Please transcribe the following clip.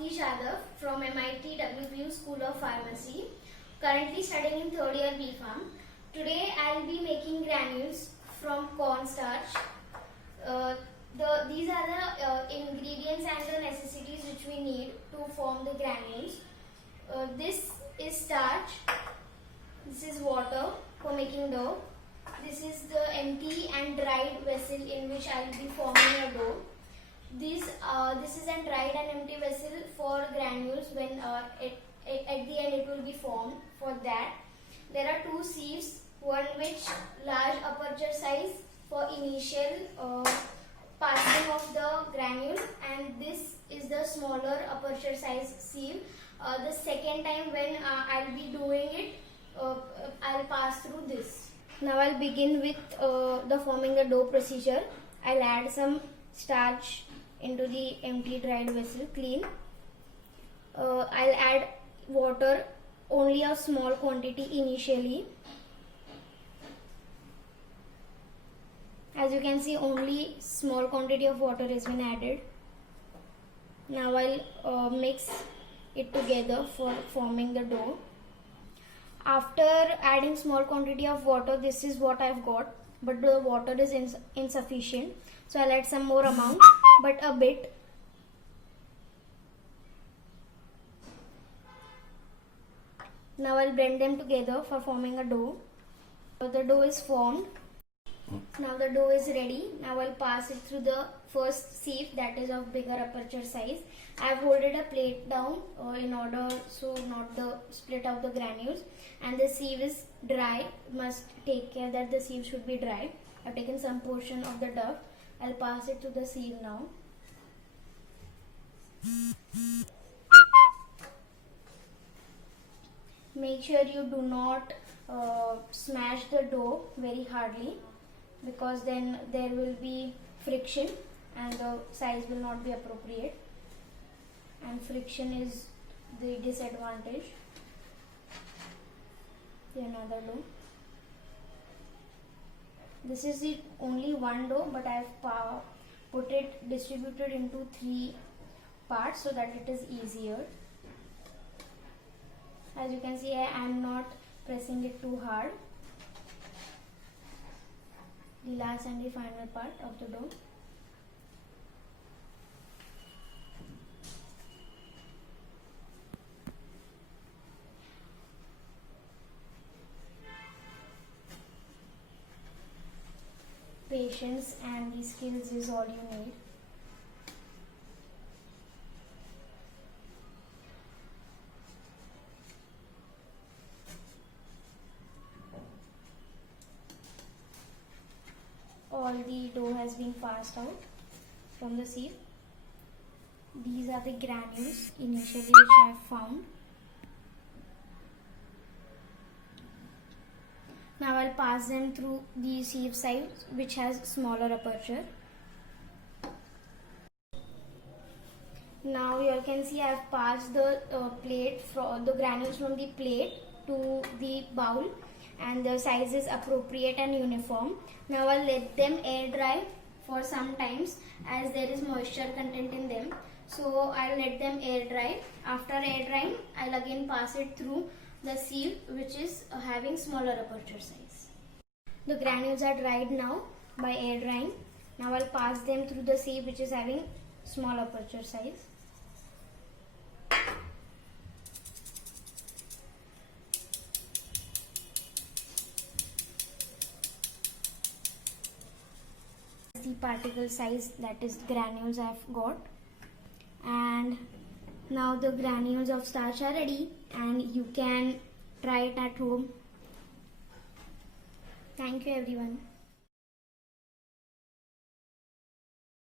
Swapti Shadav from MIT WPU School of Pharmacy, currently studying in third year B Pharm. Today I will be making granules from cornstarch. These are the ingredients and the necessities which we need to form the granules. This is starch, this is water for making dough, this is the empty and dried vessel in which I will be forming a dough. This is a dried and empty vessel for granules when at the end it will be formed. For that there are two sieves, one which large aperture size for initial passing of the granule, and this is the smaller aperture size sieve. The second time when I will be doing it, I will pass through this. Now I will begin with the forming the dough procedure. I will add some starch into the empty dried vessel, clean. I'll add water, only a small quantity initially. As you can see, only small quantity of water has been added. Now I'll mix it together for forming the dough. After adding small quantity of water, this is what I've got, but the water is insufficient, so I'll add some more amount, but a bit. Now I'll blend them together for forming a dough. So the dough is formed. Now the dough is ready. Now I'll pass it through the first sieve, that is of bigger aperture size. I've holded a plate down in order so not the split out the granules, and the sieve is dry. Must take care that the sieve should be dry. I've taken some portion of the dough. I'll pass it to the sieve now. Make sure you do not smash the dough very hardly, because then there will be friction and the size will not be appropriate, and friction is the disadvantage. Another dough. This is the only one dough, but I have put it distributed into 3 parts so that it is easier. As you can see, I am not pressing it too hard. The last and the final part of the dough. Patience and the skills is all you need. All the dough has been passed out from the sieve. These are the granules initially which I have found. Now I'll pass them through the sieve side which has smaller aperture. Now you all can see I have passed the the granules from the plate to the bowl, and the size is appropriate and uniform. Now I'll let them air dry for some times, as there is moisture content in them. So I'll let them air dry. After air drying, I'll again pass it through the sieve which is having smaller aperture size. The granules are dried now by air drying. Now I'll pass them through the sieve which is having small aperture size. The particle size, that is granules I've got, and now the granules of starch are ready and you can try it at home. Thank you everyone.